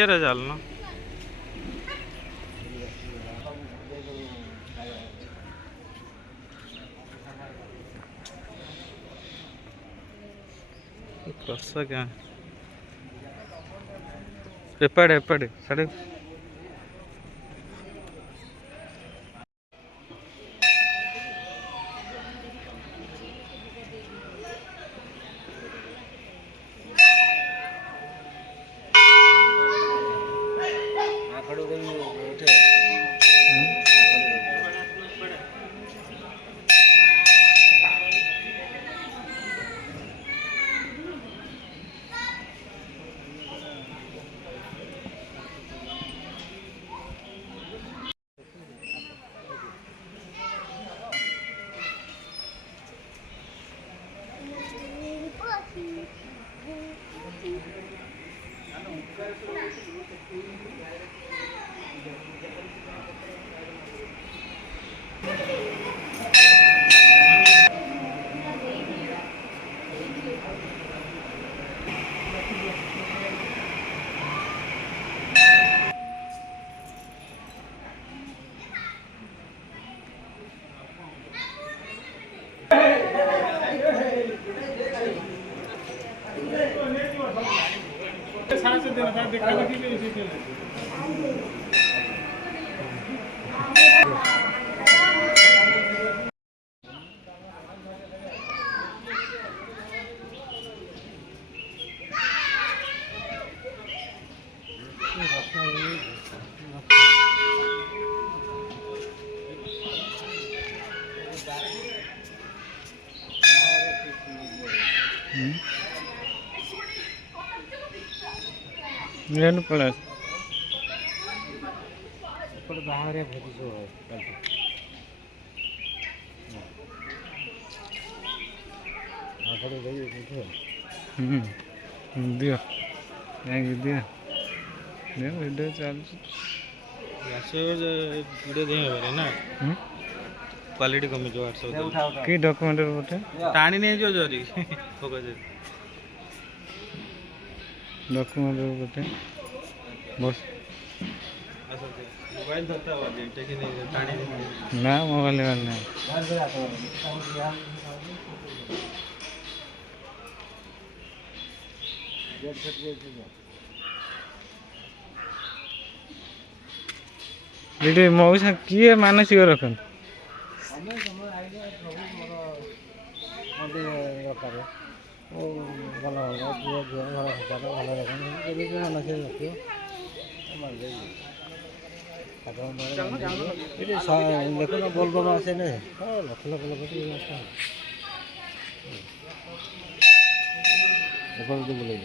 ଭିତରେ ଚାଲୁନ। कस क्या एपड़े एपड़े साढ़े पड़ा बाहर दियो दियो वीडियो चल वीडियो दे ना क्वालिटी कमी जो 800 की डॉक्यूमेंट बोटे टाणी नहीं जो जरी डॉक्यूमेंट बोटे बस मोबाइल धरता हुआ टेकी नहीं टाणी ना मोबाइल वाला दीदी मौसा किए मानसिक रखन देखो बोल आसे ना लक्ष बोले